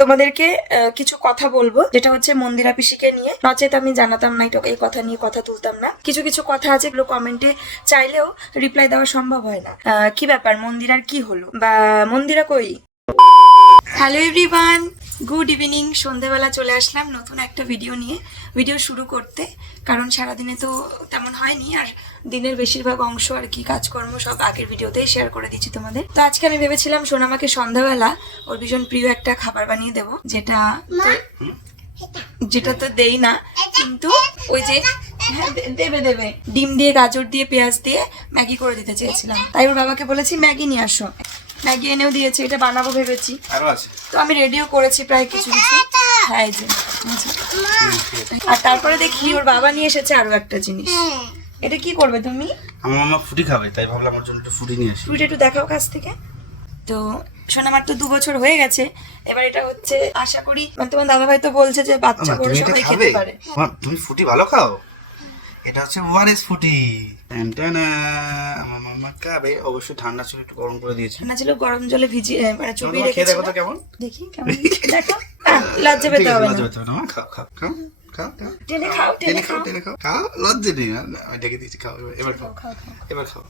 তোমাদেরকে কিছু কথা বলবো, যেটা হচ্ছে মন্দিরা পিসিকে নিয়ে। নচেত আমি জানাতাম না এই কথা নিয়ে কথা তুলতাম না। কিছু কিছু কথা আছে এগুলো কমেন্টে চাইলেও রিপ্লাই দেওয়া সম্ভব হয় না। কি ব্যাপার, মন্দিরার কি হলো, বা মন্দিরা কই? Hello everyone, good evening. সন্ধেবেলা চলে আসলাম নতুন একটা ভিডিও শুরু করতে, কারণ সারাদিনে তো তেমন হয়নি, আর দিনের বেশিরভাগ অংশ আর কি কাজকর্ম সব আগের ভিডিওতেই শেয়ার করে দিচ্ছি তোমাদের। তো আজকে আমি ভেবেছিলাম সোনামাকে সন্ধ্যাবেলা ওর ভীষণ প্রিয় একটা খাবার বানিয়ে দেবো, যেটা তো দেই না, কিন্তু ওই যে দেবে ডিম দিয়ে, গাজর দিয়ে, পেঁয়াজ দিয়ে ম্যাগি করে দিতে চেয়েছিলাম। তাই ওর বাবাকে বলেছি ম্যাগি নিয়ে আসো, ম্যাগি এনেও দিয়েছে। এটা বানাবো ভেবেছি, তো আমি রেডিও করেছি প্রায় কিছু। হ্যাঁ, এই যে। আর তারপরে দেখি ওর বাবা নিয়ে এসেছে আরো একটা জিনিস। এটা কি করবে তুমি? আমার মামা ফুটি খাবে, তাই ভাবলাম আমার জন্য একটু ফুটি নিয়ে আসি। ফুটি একটু দেখাও কাছ থেকে। তো সোনামার তো 2 বছর হয়ে গেছে, এবার এটা হচ্ছে আশা করি, তোমার দাদাভাই তো বলছে যে বাচ্চা করে সবাই খেতে পারে। তুমি ফুটি ভালো খাও? এটা হচ্ছে ওয়ারেস ফুটি। আমার মামা খাবে, অবশ্যই ঠান্ডা ছিল, একটু গরম করে দিয়েছি। ঠান্ডা ছিল, গরম জলে ভিজিয়ে মানে চুবিয়ে রেখেছি। দেখো তো কেমন, দেখি কেমন, দেখো। লজ্জা পেতে হবে না, খাও খাও খাও খাও টেনে খাও, টেনে খাও, টেনে খাও, খাও, লজ্জা নেই, আমি ডেকে দিয়েছি, খাও এবার, খাও এবার খাও।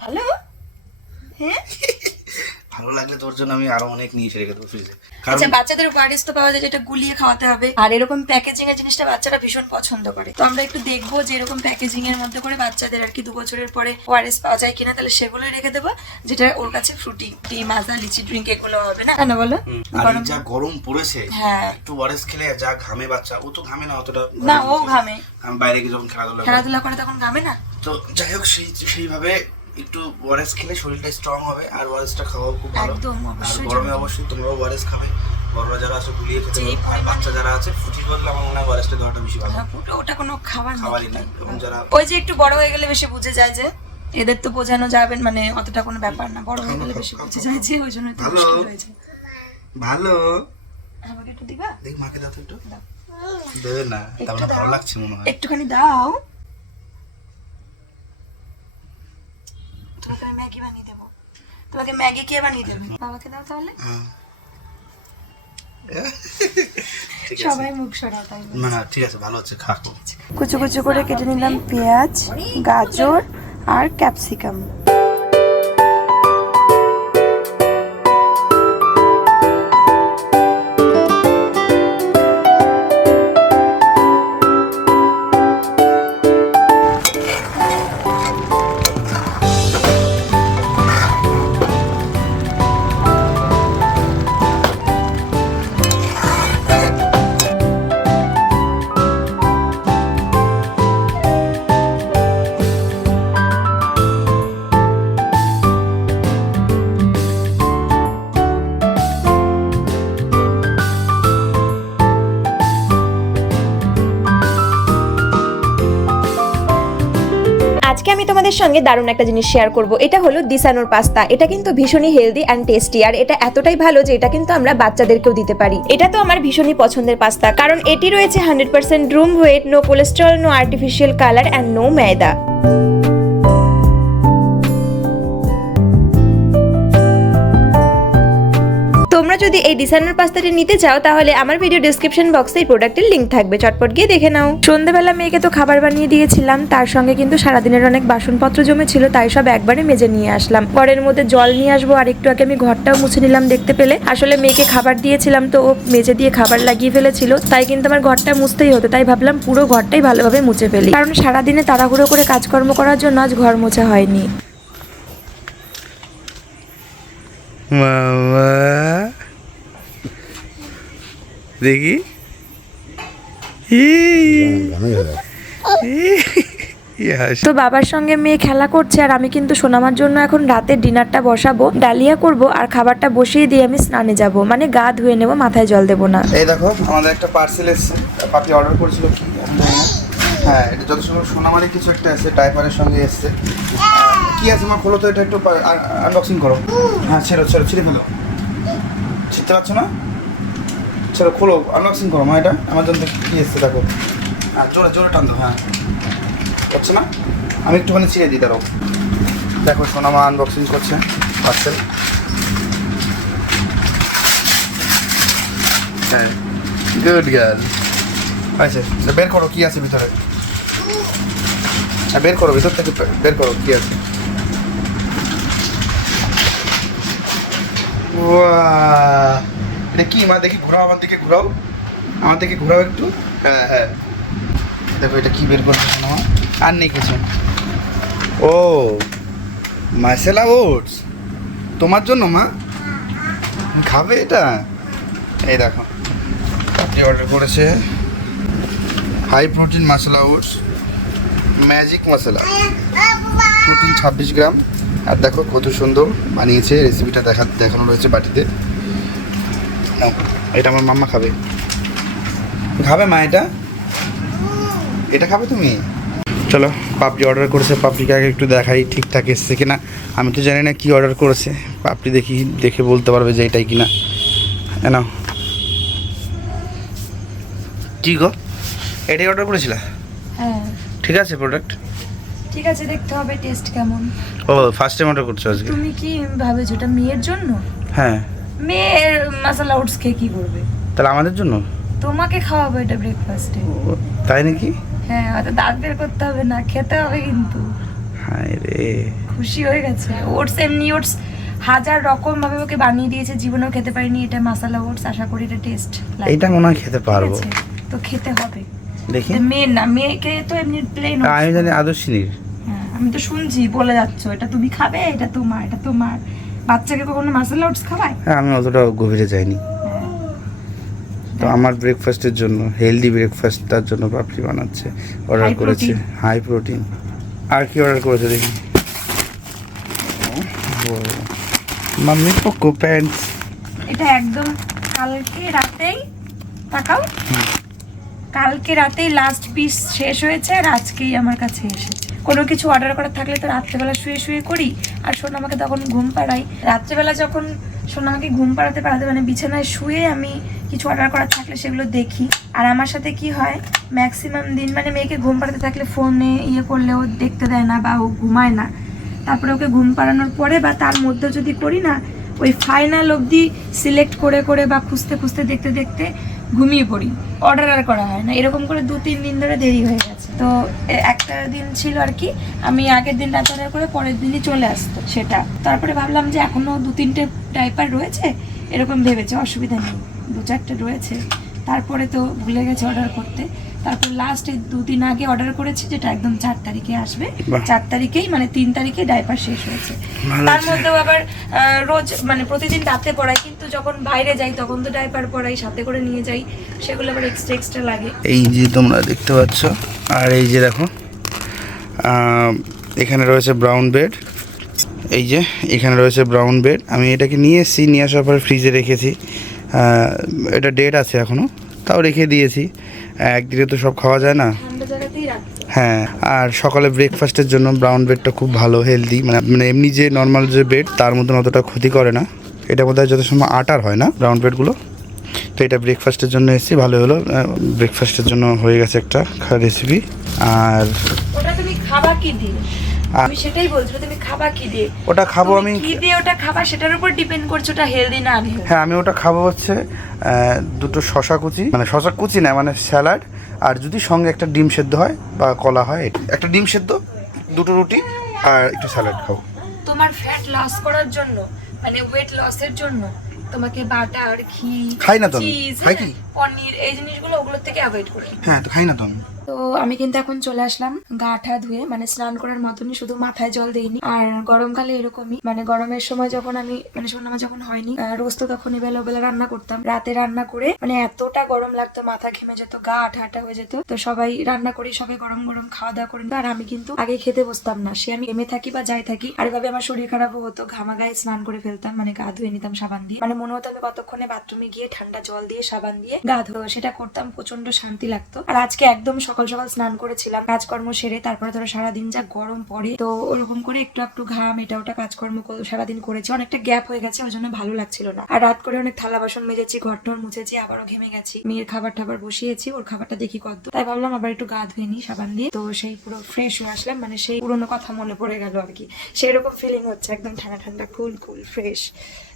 ভালো? হ্যাঁ, ভালো লাগলে তোর জন্য আমি আরো অনেক নিয়ে এসে রেখে দেবো ফ্রিজে। আচ্ছা, বাচ্চাদের ওয়ারিস তো পাওয়া যায়, যেটা গুলিয়ে খাওয়াতে হবে, আর এরকম প্যাকেজিং এর জিনিসটা বাচ্চারা ভীষণ পছন্দ করে। তো আমরা একটু দেখবো যে এরকম প্যাকেজিং এর মধ্যে করে বাচ্চাদের আর কি 2 বছরের পরে ওয়ারিস পাওয়া যায় কিনা, তাহলে সেগুলোই রেখে দেবো, যেটা ওর কাছে ফ্রুটি, টি, মাজা, লিচি ড্রিঙ্ক এগুলো হবে না, কেন বলো? আর যা গরম পড়েছে, হ্যাঁ, একটু ওয়ারেস খেলে যা ঘামে বাচ্চা, ও তো ঘামে না অতটা। না, ও ঘামে, আমি বাইরে গিয়ে যখন খেলাধুলা করে তখন ঘামে না। তো যাই হোক, সেইভাবে একটু ওয়ারেস খেলে শরীরটা স্ট্রং হবে, আর ওয়ারেসটা খাওয়াও খুব ভালো। আর গরমে অবশ্যই তোমরাও ওয়ারেস খাবে, বড়রা যারা আছে গুলিয়ে খেতে পারো, আর বাচ্চা যারা আছে ফুটির বদলে আমার মনে হয় ওয়ারেসটা দেওয়াটা বেশি ভালো। ওটা কোনো খাবারই না। এবং যারা ওই যে একটু বড় হয়ে গেলে বেশি বুঝে যায় যে এদের তো বোঝানো যাবে, মানে অতটা কোনো ব্যাপার না, বড় হয়ে গেলে বেশি বুঝে যায় যে, ওই জন্য তো মুশকিল হয়ে যায়। ভালো, আমাকে একটু দিবা? দেখ, মাকে দাও তো একটু। দেবে না, তাহলে ভালো লাগছে মনে হয়। একটুখানি দাও, তোমাকে আমি ম্যাগি বানিয়ে দেবো। তোমাকে ম্যাগি কে বানিয়ে দেবে? বাবাকে দাও তাহলে। সবাই মুখ সরাও, তাই না না, ঠিক আছে, ভালো হচ্ছে, খাও। কুচু কুচু করে কেটে নিলাম পেঁয়াজ, গাজর আর ক্যাপসিকাম। আজকে আমি তোমাদের সঙ্গে দারুণ একটা জিনিস শেয়ার করব। এটা হলো দিসানোর পাস্তা। এটা কিন্তু ভীষণই হেলদি অ্যান্ড টেস্টি, আর এটা এতটাই ভালো যে এটা কিন্তু আমরা বাচ্চাদেরকেও দিতে পারি। এটা তো আমার ভীষণই পছন্দের পাস্তা, কারণ এটি রয়েছে 100% whole wheat, no cholesterol, no artificial colour and no maida. তোমরা যদি এই ডিসাইনার পাস্তাটি নিতে চাও, তাহলে আমার ভিডিও ডেসক্রিপশন বক্সে এই প্রোডাক্টের লিংক থাকবে, চটপট গিয়ে দেখে নাও। সন্ধ্যাবেলা মেয়েকে তো খাবার বানিয়ে দিয়েছিলাম, তার সঙ্গে কিন্তু সারাদিনের অনেক বাসনপত্র জমেছিল, তাই সব একবারে মেজে নিয়ে আসলাম। ঘরের মধ্যে জল নিয়ে আসবো, আর একটু আগে আমি ঘরটাও মুছে নিলাম দেখতে পেলে। আসলে মেয়েকে খাবার দিয়েছিলাম, তো ও মেজে দিয়ে খাবার লাগিয়ে ফেলেছিল, তাই কিন্তু আমার ঘরটা মুছতেই হতো, তাই ভাবলাম পুরো ঘরটাই ভালোভাবে মুছে ফেলি, কারণ সারাদিনে তাড়াহুড়ো করে কাজকর্ম করার জন্য আজ ঘর মোছা হয়নি। মামা দেখি, তো বাবার সঙ্গে মেয়ে খেলা করছে, আর আমি কিন্তু সোনামার জন্য এখন রাতের ডিনারটা বসাবো, ডালিয়া করব, আর খাবারটা বসিয়ে দিয়ে আমি স্নানে যাব, মানে গা ধুয়ে নেব, মাথায় জল দেবো না। এই দেখো, আমাদের একটা পার্সেল এসেছে, পাপি অর্ডার করেছিল কি, হ্যাঁ, এটা যত সময় সোনামারি কিছু একটা আছে, ডাইপারের সঙ্গে এসছে। কি আছে মা, খোলো তো, এটা একটু আনবক্সিং করো। হ্যাঁ, ছিঁড়ে ফেলো, ছিঁড়তে পারছো না, খোলো, আনবক্সিং করো মা। এটা আমার জন্য কি এসছে দেখো, হ্যাঁ, জোরে জোরে টান দাও। হ্যাঁ, হচ্ছে না, আমি একটুখানি ছিঁড়ে দিই। দেখো সোনামা আনবক্সিং করছে পার্সেল। হ্যাঁ, গুড গার্ল। আচ্ছা বের করো কি আছে ভিতরে, বের করো ভিতর থেকে, বের করো কি আছে। বাহ, এটা কি মা? দেখি ঘোরাও, আমার দিকে ঘোরাও, আমার দিকে ঘোরাও একটু। হ্যাঁ হ্যাঁ, দেখো এটা কি বের করছো মা? আর নেই কিছু। ও মার্শালা ওটস তোমার জন্য মা, খাবে এটা? এই দেখো আপনি অর্ডার করেছে হাই প্রোটিন মশলা ওটস, ম্যাজিক মশলা, প্রোটিন 26 গ্রাম। আর দেখো কত সুন্দর বানিয়েছে, রেসিপিটা দেখানো রয়েছে বাটিতে। নাও, এটা আমার মাম্মা খাবে। খাবে মা এটা? এটা খাবে তুমি? চলো, পাপড়ি অর্ডার করেছে, পাপড়িকে আগে একটু দেখাই ঠিকঠাক এসছে কিনা। আমি তো জানি না কি অর্ডার করেছে, পাপড়ি দেখে বলতে পারবে যে এটাই কিনা। নাও, কি গো এটাই অর্ডার করেছিলা? হ্যাঁ ঠিক আছে প্রোডাক্ট? ঠিক আছে, দেখতে হবে টেস্ট কেমন। ও ফার্স্ট টাইম অর্ডার করছো আজকে? তুমি কি ভাবেছো এটা মেয়ের জন্য? হ্যাঁ। মেয়ের মশলা ওটস খেয়ে কি করবে? তাহলে আমাদের জন্য? তোমাকে খাওয়াবো এটা ব্রেকফাস্টে। তাই নাকি? হ্যাঁ, হয়তো দাঁত বের করতে হবে না, খেতে হবে কিন্তু। হায় রে, খুশি হয়ে গেছে। ওটস এমনি ওটস হাজার রকম ভাবে ওকে বানিয়ে দিয়েছে, জীবনেও খেতে পারিনি এটা মশলা ওটস। আশা করি এটা টেস্ট লাগে। এইটা মনে হয় খেতে পারবো, তো খেতে হবে। দেখি। মেয়ের না, মেয়েকে তো এমনি প্লেন। আমি জানি আদর্শিনীর। হ্যাঁ, আমি তো শুনছি বলে যাচ্ছ এটা তুমি খাবে, এটা তোমার, এটা তোমার। বাচ্চাকে কখনো মশলা ওটস খাওয়ায়? হ্যাঁ, আমি অতটা গভীরে যাইনি। হ্যাঁ। তো আমার ব্রেকফাস্টের জন্য, হেলদি ব্রেকফাস্ট, তার জন্য পাপড়ি বানাচ্ছে, অর্ডার High করেছে protein। High protein. আর কি অর্ডার করেছে দেখি। MamyPoko pants. এটা একদম কালকে রাতেই, তাকাও, কালকে রাতেই লাস্ট পিস শেষ হয়েছে আর আজকেই আমার কাছে এসেছে। কোনো কিছু অর্ডার করার থাকলে তো রাত্রেবেলা শুয়ে শুয়ে করি, আর সোনামাকে তখন ঘুম পাড়াই। রাত্রেবেলা যখন সোনামাকে ঘুম পাড়াতে মানে বিছানায় শুয়ে আমি কিছু অর্ডার করার থাকলে সেগুলো দেখি। আর আমার সাথে কি হয়, ম্যাক্সিমাম দিন মানে মেয়েকে ঘুম পাড়াতে থাকলে ফোনে করলেও দেখতে দেয় না বা ও ঘুমায় না। তারপরে ওকে ঘুম পাড়ানোর পরে বা তার মধ্যে যদি করি না, ওই ফাইনাল অবধি সিলেক্ট করে করে বা খুঁজতে খুঁজতে দেখতে দেখতে ঘুমিয়ে পড়ি, অর্ডার আর করা হয় না। এরকম করে 2-3 দিন ধরে দেরি হয়ে গেছে। তো একটা দিন ছিল আর কি, আমি আগের দিন রাত অর্ডার করে পরের দিনই চলে আসতো সেটা। তারপরে ভাবলাম যে এখনো 2-3টে ডাইপার রয়েছে, এরকম ভেবেছে, অসুবিধা নেই, 2-4টে রয়েছে। তারপরে তো ভুলে গেছে অর্ডার করতে। তারপর লাস্ট 2 দিন আগে অর্ডার করেছি, যেটা একদম 4 তারিখে আসবে। 4 তারিখেই মানে 3 তারিখে ডাইপার শেষ হয়েছে। তার মধ্যেও আবার রোজ মানে প্রতিদিন রাতে পড়াই, কিন্তু যখন বাইরে যাই তখন তো ডাইপার পড়াই, সাথে করে নিয়ে যাই, সেগুলো আবার এক্সট্রা লাগে। এই যে তোমরা দেখতে পাচ্ছ, আর এই যে দেখো এখানে রয়েছে ব্রাউন ব্রেড। এই যে এখানে রয়েছে ব্রাউন ব্রেড। আমি এটাকে নিয়ে এসেছি, নিয়ে আসার পরে ফ্রিজে রেখেছি। এটা ডেট আছে এখনও, তাও রেখে দিয়েছি। একদিনে তো সব খাওয়া যায় না। ঠান্ডা জায়গাতেই রাখতে। হ্যাঁ, আর সকালে ব্রেকফাস্টের জন্য ব্রাউন ব্রেডটা খুব ভালো, হেলদি, মানে এমনি যে নর্মাল যে ব্রেড তার মতন অতটা ক্ষতি করে না। এটা বোধহয় যত সময় আটার হয় না ব্রাউন ব্রেডগুলো। তো এটা ব্রেকফাস্টের জন্য এসেছি, ভালো হলো। ব্রেকফাস্টের জন্য হয়ে গেছে একটা রেসিপি। আর ওটা তুমি খাবা কি দিয়ে? আমি সেটাই বলছি, তুমি খাবা কি দিয়ে? ওটা খাবো আমি কি দিয়ে ওটা খাবা সেটার উপর ডিপেন্ড করছে ওটা হেলদি না আনহেলদি। হ্যাঁ, আমি ওটা খাবো হচ্ছে 2টো শশা কুচি, মানে শশা কুচি না, মানে স্যালাড, আর যদি সঙ্গে একটা ডিম সেদ্ধ হয় বা কলা হয়, একটা ডিম সেদ্ধ, 2টো রুটি আর একটু স্যালাড খাবো। তোমার ফ্যাট লস করার জন্য, মানে ওয়েট লসের জন্য তোমাকে বাটার, ঘি, খাই না তো আমি। চিজ, খাই কি? পনির, এই জিনিসগুলো ওগুলোর থেকে অ্যাভয়েড করো। হ্যাঁ, তো খাই না তো আমি। তো আমি কিন্তু এখন চলে আসলাম গা ঠা ধুয়ে, মানে স্নান করার মতনই, শুধু মাথায় জল দেইনি। আর গরমকালে এরকমই, মানে গরমের সময় যখন আমি মানে সোনামা যখন হয়নি, রোজ তো তখনই বেলা বেলা রান্না করতাম, রাতে রান্না করে মানে এতটা গরম লাগতো, মাথা ঘেমে যেত, গা আঠা হয়ে যেত। তো সবাই রান্না করি, সবাই গরম গরম খাওয়া দাওয়া করেন, আর আমি কিন্তু আগে খেতে বসতাম না। সে আমি ঘেমে থাকি বা যাই থাকি, আর এভাবে আমার শরীর খারাপও হতো, ঘামা গায়ে স্নান করে ফেলতাম, মানে গা ধুয়ে নিতাম সাবান দিয়ে। মানে মনে হতো আমি কতক্ষণে বাথরুমে গিয়ে ঠান্ডা জল দিয়ে সাবান দিয়ে গা ধোয়া, সেটা করতাম, প্রচন্ড শান্তি লাগতো। আর আজকে একদম সকাল সকাল স্নান করেছিলাম, কাজকর্ম সেরে। তারপরে ধরো সারাদিন যা গরম পড়ে, তো ওরকম করে একটু একটু ঘাম, এটা ওটা কাজকর্ম সারাদিন করেছি, অনেকটা গ্যাপ হয়ে গেছে, ওই জন্য ভালো লাগছিল না। আর রাত করে অনেক থালা বাসন মেজেছি, ঘর টর মুছেছি, আবারও ঘেমে গেছি। মেয়ের খাবার টাবার বসিয়েছি, ওর খাবারটা দেখি কত, তাই ভাবলাম আবার একটু গা ধুয়ে নিই সাবান দিয়ে। তো সেই পুরো ফ্রেশ হয়ে আসলাম, মানে সেই পুরোনো কথা মনে পড়ে গেল আর কি, সেই রকম ফিলিং হচ্ছে, একদম ঠান্ডা ঠান্ডা, কুল কুল ফ্রেশ।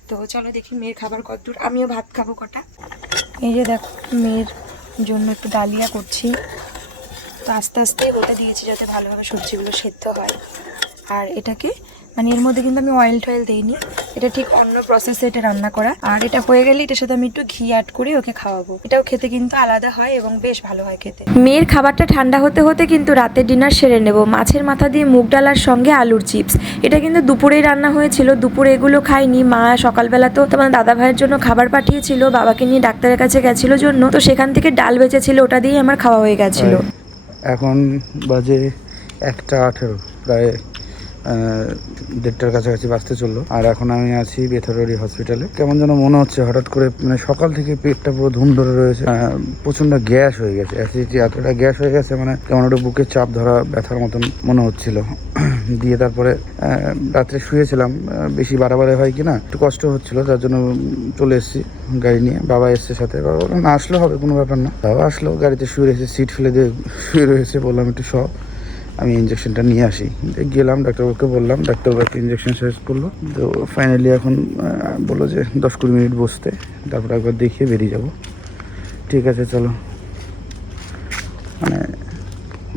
তো চলো দেখি মেয়ের খাবার কতদূর। আমিও ভাত খাবো কটা। এই যে দেখো মেয়ের জন্য একটু ডালিয়া করছি, তো আস্তে আস্তেই হতে দিয়েছি যাতে ভালোভাবে সবজিগুলো সেদ্ধ হয়। আর এটাকে মানে এর মধ্যে কিন্তু আমি অয়েল টয়েল দিইনি, এটা ঠিক অন্য প্রসেসে এটা রান্না করা। আর এটা হয়ে গেলে এটার সাথে আমি একটু ঘি অ্যাড করে ওকে খাওয়াবো, এটাও খেতে কিন্তু আলাদা হয় এবং বেশ ভালো হয় খেতে। মেয়ের খাবারটা ঠান্ডা হতে হতে কিন্তু রাতের ডিনার সেরে নেব। মাছের মাথা দিয়ে মুগ ডালার সঙ্গে আলুর চিপস, এটা কিন্তু দুপুরেই রান্না হয়েছিল, দুপুরে এগুলো খাইনি। মা সকালবেলা তো তোমার দাদা ভাইয়ের জন্য খাবার পাঠিয়েছিল, বাবাকে নিয়ে ডাক্তারের কাছে গেছিল জন্য, তো সেখান থেকে ডাল বেঁচেছিল, ওটা দিয়েই আমার খাওয়া হয়ে গেছিল। এখন বাজে 1:18, প্রায় 1:30টার কাছাকাছি বাঁচতে চললো। আর এখন আমি আছি বেথরবাড়ি হসপিটালে। কেমন যেন মনে হচ্ছে হঠাৎ করে, মানে সকাল থেকে পেটটা পুরো ধুম ধরে রয়েছে, প্রচন্ড গ্যাস হয়ে গেছে, অ্যাসিডিটি এতটা গ্যাস হয়ে গেছে, মানে কেমন একটা বুকে চাপ ধরা ব্যথার মতন মনে হচ্ছিল। দিয়ে তারপরে রাত্রে শুয়েছিলাম, বেশি বাড়াবাড়ি হয় কি না, একটু কষ্ট হচ্ছিল, তার জন্য চলে এসেছি গাড়ি নিয়ে। বাবা এসছে সাথে, বাবা না আসলেও হবে, কোনো ব্যাপার না। বাবা আসলো, গাড়িতে শুয়ে রয়েছে, সিট ফেলে দিয়ে শুয়ে রয়েছে, বললাম একটু আমি ইঞ্জেকশনটা নিয়ে আসি। গেলাম, ডাক্তারবাবুকে বললাম, ডাক্তারবাবু একটা ইঞ্জেকশন সাজেস্ট করলো। তো ফাইনালি এখন বললো যে 10-20 মিনিট বসতে, তারপর একবার দেখিয়ে বেরিয়ে যাব। ঠিক আছে চলো। মানে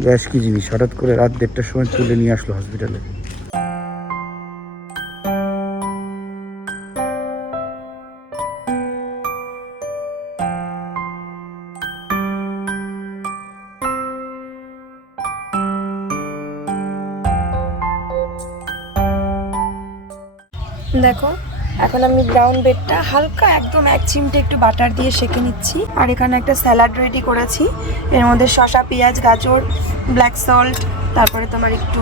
গ্যাস কি জিনিস, হঠাৎ করে রাত 1:30টার সময় তুলে নিয়ে আসলো হসপিটালে। দেখো এখন আমি ব্রাউন ব্রেডটা হালকা একদম 1 চিমটে একটু বাটার দিয়ে সেঁকে নিচ্ছি। আর এখানে একটা স্যালাড রেডি করেছি, এর মধ্যে শসা, পেঁয়াজ, গাজর, ব্ল্যাক সল্ট, তারপরে তোমার একটু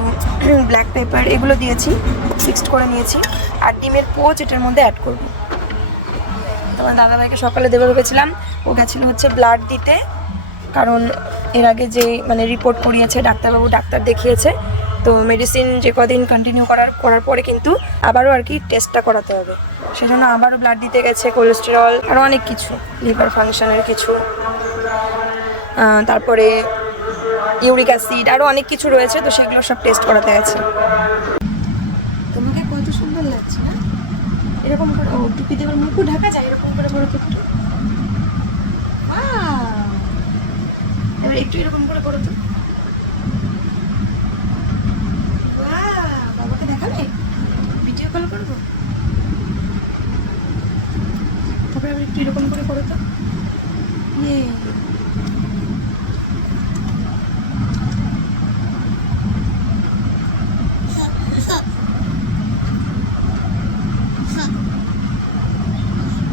ব্ল্যাক পেপার, এগুলো দিয়েছি, মিক্সড করে নিয়েছি। আর ডিমের পোচ এটার মধ্যে অ্যাড করব। তোমার দাদাভাইকে সকালে দেবে ভেবেছিলাম, ও গেছিলো হচ্ছে ব্লাড দিতে, কারণ এর আগে যে মানে রিপোর্ট করিয়েছে ডাক্তারবাবু, ডাক্তার দেখিয়েছে, তো মেডিসিন যে কদিন কন্টিনিউ করার পরে কিন্তু আবারও আর কি টেস্টটা করাতে হবে, সেজন্য আবারও ব্লাড দিতে গেছে, কোলেস্টেরল আরও অনেক কিছু, লিভার ফাংশনের কিছু, তারপরে ইউরিক অ্যাসিড, আরও অনেক কিছু রয়েছে, তো সেগুলো সব টেস্ট করাতে গেছে। তোমাকে কত সুন্দর লাগছে না এরকম করে, ও টুপি দেবার মুখও ঢাকা যায়, এরকম করে করো তো একটু, এবার একটু এরকম করে করো তো। বাবাকে দেখাবে, ভিডিও কল করবো, তারপরে আবার একটু এরকম করে করো তো।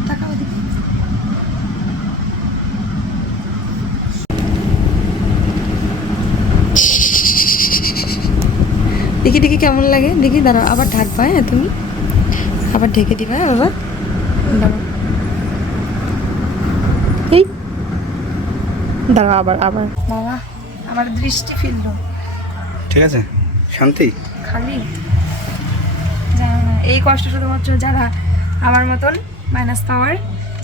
তাকাও এদিকে। দেখি দেখি কেমন লাগে, দেখি দাঁড়াও, আবার ঢাকবা, হ্যাঁ তুমি আবার ঢেকে দিবা বাবা, দাঁড়াও, এই দাঁড়াও, আবার বাবা আমার দৃষ্টি ফিরলো। ঠিক আছে, শান্তি। খালি জানো না, এই কষ্ট শুধুমাত্র যারা আমার মতন মাইনাস পাওয়ার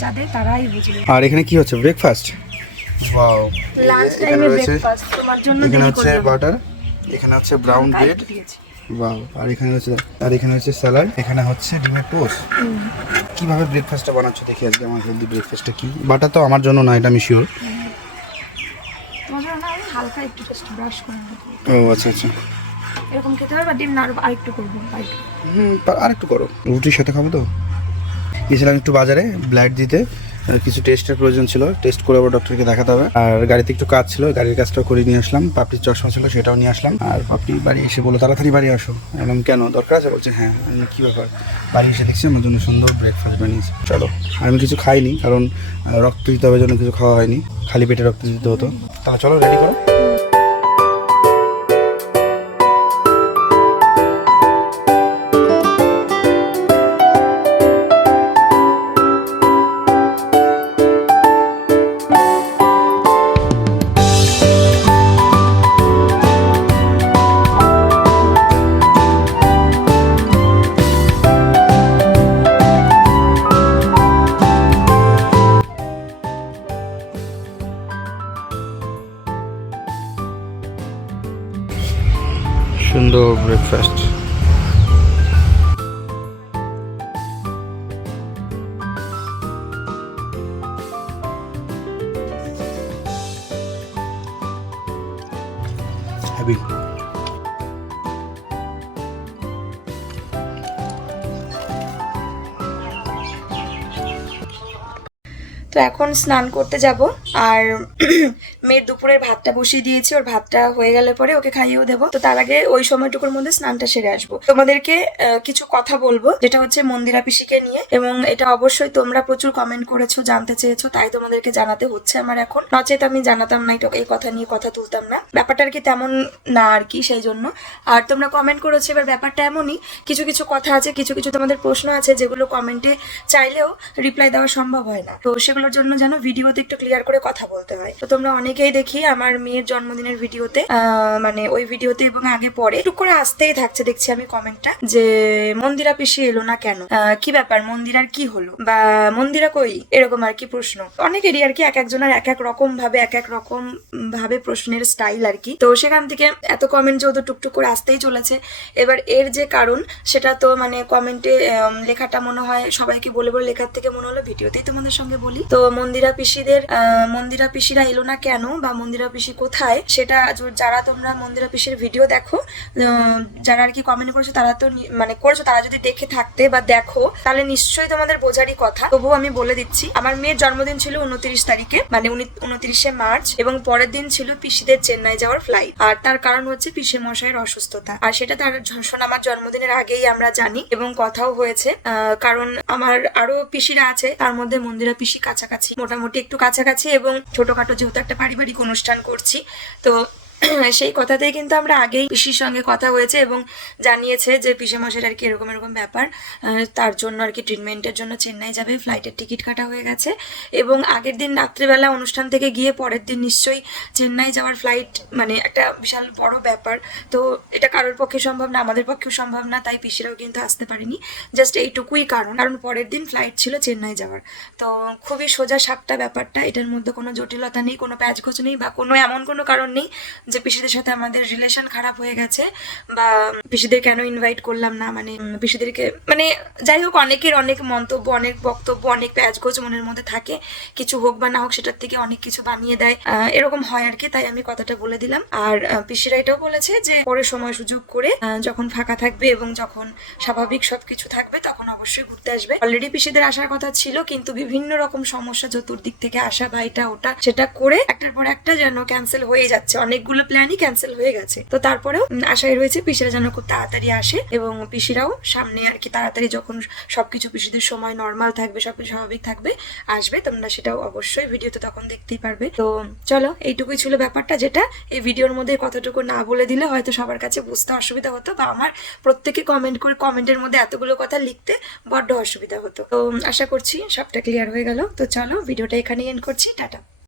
যাদের, তারাই বুঝবে। আর এখানে কি হচ্ছে, ব্রেকফাস্ট? ওয়াও, লাঞ্চ টাইমে ব্রেকফাস্ট তোমার জন্য এখানে দেরি হচ্ছে করলাম। বাটার, এখানে হচ্ছে ব্রাউন ব্রেড, ওয়াও, আর এখানে হচ্ছে স্যালাড, এখানে হচ্ছে ডিমের টোস্ট। কিভাবে ব্রেকফাস্টটা বানাচ্ছো দেখি আজকে, আমার হেলদি ব্রেকফাস্টটা কি। বাটার তো আমার জন্য না, এটা আমি শিওর। তোমার জন্য না, আমি হালকা একটু জাস্ট ব্রাশ করে নেবো, ও আচ্ছা আচ্ছা, এরকম খেতে হবে। বা ডিম না, আরেকটু করবো, আরেকটু করো, রুটির সাথে খাবো তো। গেছিলাম একটু বাজারে ব্লাড দিতে, কিছু টেস্টের প্রয়োজন ছিল, টেস্ট করে আবার ডক্টরকে দেখাতে হবে। আর গাড়িতে একটু কাজ ছিল, গাড়ির কাজটাও করে নিয়ে আসলাম। পাপড়ির চশমা ছিল, সেটাও নিয়ে আসলাম। আর পাপড়ি বাড়ি এসে বললো তাড়াতাড়ি বাড়ি আসো। এরকম কেন, দরকার আছে? বলছে হ্যাঁ। আমি কী ব্যাপার, বাড়ি এসে দেখছি আমার জন্য সুন্দর ব্রেকফাস্ট বানিয়েছে। চলো, আমি কিছু খাইনি, কারণ রক্ত দিতে হবে জন্য কিছু খাওয়া হয়নি, খালি পেটে রক্ত দিতে হতো। তাহলে চলো রেডি করো। সুন্দর ব্রেকফাস্ট। হ্যাভি। তো এখন স্নান করতে যাব আর মেয়ের দুপুরের ভাতটা বসিয়ে দিয়েছি, ওর ভাতটা হয়ে গেলে পরে ওকে খাইয়েও দেবো। তো তার আগে ওই সময়টুকুর মধ্যে স্নানটা সেরে আসবো। তোমাদেরকে কিছু কথা বলবো যেটা হচ্ছে মন্দিরা পিসিকে নিয়ে, এবং এটা অবশ্যই তোমরা প্রচুর কমেন্ট করেছো, জানতে চেয়েছো, তাই তোমাদেরকে জানাতে হচ্ছে আমার এখন, নচেত আমি জানাতাম না, এই কথা নিয়ে কথা তুলতাম না। ব্যাপারটা আর কি তেমন না আর কি, সেই জন্য। আর তোমরা কমেন্ট করেছো, এবার ব্যাপারটা এমনই, কিছু কিছু কথা আছে, কিছু কিছু তোমাদের প্রশ্ন আছে যেগুলো কমেন্টে চাইলেও রিপ্লাই দেওয়া সম্ভব হয় না। তো সেগুলোর জন্য যেন ভিডিওতে একটু ক্লিয়ার করে কথা বলতে হয়। তো তোমরা অনেকেই দেখি আমার মেয়ের জন্মদিনের ভিডিওতে মানে ওই ভিডিওতে এবং আগে পরে একটু করে আসতেই থাকছে, দেখছি আমি কমেন্টটা, যে মন্দিরা পিসি এলো না কেন, কি ব্যাপার, মন্দিরার কি হলো, বা মন্দিরা কই, এরকম আর কি প্রশ্ন। অনেকেরই আর কি, এক একজনের এক এক রকম ভাবে প্রশ্নের স্টাইল আর কি। তো সেখান থেকে এত কমেন্ট যেহেতু টুকটুক করে আসতেই চলেছে, এবার এর যে কারণ সেটা তো মানে কমেন্টে লেখাটা মনে হয় সবাইকে বলে বলে লেখার থেকে মনে হলো ভিডিওতেই তোমাদের সঙ্গে বলি। তো মন্দিরা পিসিরা এলো না কেন, বা মন্দিরা পিসি কোথায়, সেটা যারা তোমরা মন্দিরা পিসির ভিডিও দেখো, যারা আর কি কমেন্ট করেছো, তারা তো মানে করেছো, তারা যদি দেখে থাকতে বা দেখো তাহলে নিশ্চয়ই তোমাদের বোঝারই কথা। তবুও আমি বলে দিচ্ছি, আমার মেয়ের জন্মদিন ছিল 29 তারিখে, মানে 29শে মার্চ, এবং পরের দিন ছিল পিসিদের চেন্নাই যাওয়ার ফ্লাইট। আর তার কারণ হচ্ছে পিসি মশাইয়ের অসুস্থতা, আর সেটা তার আমার জন্মদিনের আগেই আমরা জানি এবং কথাও হয়েছে। কারণ আমার আরো পিসিরা আছে, তার মধ্যে মন্দিরা পিসি কাছাকাছি, মোটামুটি একটু কাছাকাছি, এবং ছোটখাটো যেহেতু একটা পারিবারিক অনুষ্ঠান করছি, তো সেই কথাতেই কিন্তু আমরা আগেই পিসির সঙ্গে কথা হয়েছে এবং জানিয়েছে যে পিসে মশাইয়ের আর কি এরকম ব্যাপার, তার জন্য আর কি ট্রিটমেন্টের জন্য চেন্নাই যাবে, ফ্লাইটের টিকিট কাটা হয়ে গেছে। এবং আগের দিন রাত্রেবেলা অনুষ্ঠান থেকে গিয়ে পরের দিন নিশ্চয়ই চেন্নাই যাওয়ার ফ্লাইট, মানে একটা বিশাল বড় ব্যাপার। তো এটা কারোর পক্ষে সম্ভব না, আমাদের পক্ষেও সম্ভব না, তাই পিসিরাও কিন্তু আসতে পারেনি। জাস্ট এইটুকুই কারণ পরের দিন ফ্লাইট ছিল চেন্নাই যাওয়ার। তো খুবই সোজা সাপটা ব্যাপারটা, এটার মধ্যে কোনো জটিলতা নেই, কোনো প্যাচগোছ নেই, বা কোনো এমন কোনো কারণ নেই যে পিসিদের সাথে আমাদের রিলেশন খারাপ হয়ে গেছে, বা পিসিদের কেন ইনভাইট করলাম না, মানে পিসিদেরকে, মানে যাই হোক, অনেকের অনেক মন্তব্য, অনেক বক্তব্য, অনেক প্যাচগোছ মনের মধ্যে থাকে, কিছু হোক বা না হোক সেটার থেকে অনেক কিছু বানিয়ে দেয়, এরকম হয় আর কি। তাই আমি কথাটা বলে দিলাম। আর পিসিরা এটাও বলেছে যে পরে সময় সুযোগ করে যখন ফাঁকা থাকবে এবং যখন স্বাভাবিক সবকিছু থাকবে তখন অবশ্যই ঘুরতে আসবে। অলরেডি পিসিদের আসার কথা ছিল, কিন্তু বিভিন্ন রকম সমস্যা, চতুর্দিক থেকে আসা বা এটা ওটা সেটা করে একটার পর একটা যেন ক্যান্সেল হয়ে যাচ্ছে, অনেকগুলো প্ল্যানই ক্যান্সেল হয়ে গেছে। তো তারপরেও আশায় রয়েছে পিসিরা যেন খুব তাড়াতাড়ি আসে, এবং পিসিরাও সামনে আর কি তাড়াতাড়ি যখন সবকিছু পিসিদের সময় নর্মাল থাকবে, সবকিছু স্বাভাবিক থাকবে, আসবে। তোমরা সেটাও অবশ্যই ভিডিওতে তখন দেখতেই পারবে। তো চলো, এইটুকুই ছিল ব্যাপারটা, যেটা এই ভিডিওর মধ্যে কতটুকু না বলে দিলে হয়তো সবার কাছে বুঝতে অসুবিধা হতো, বা আমার প্রত্যেকে কমেন্ট করে কমেন্টের মধ্যে এতগুলো কথা লিখতে বড্ড অসুবিধা হতো। তো আশা করছি সবটা ক্লিয়ার হয়ে গেল। তো চলো, ভিডিওটা এখানেই এন্ড করছি, টাটা।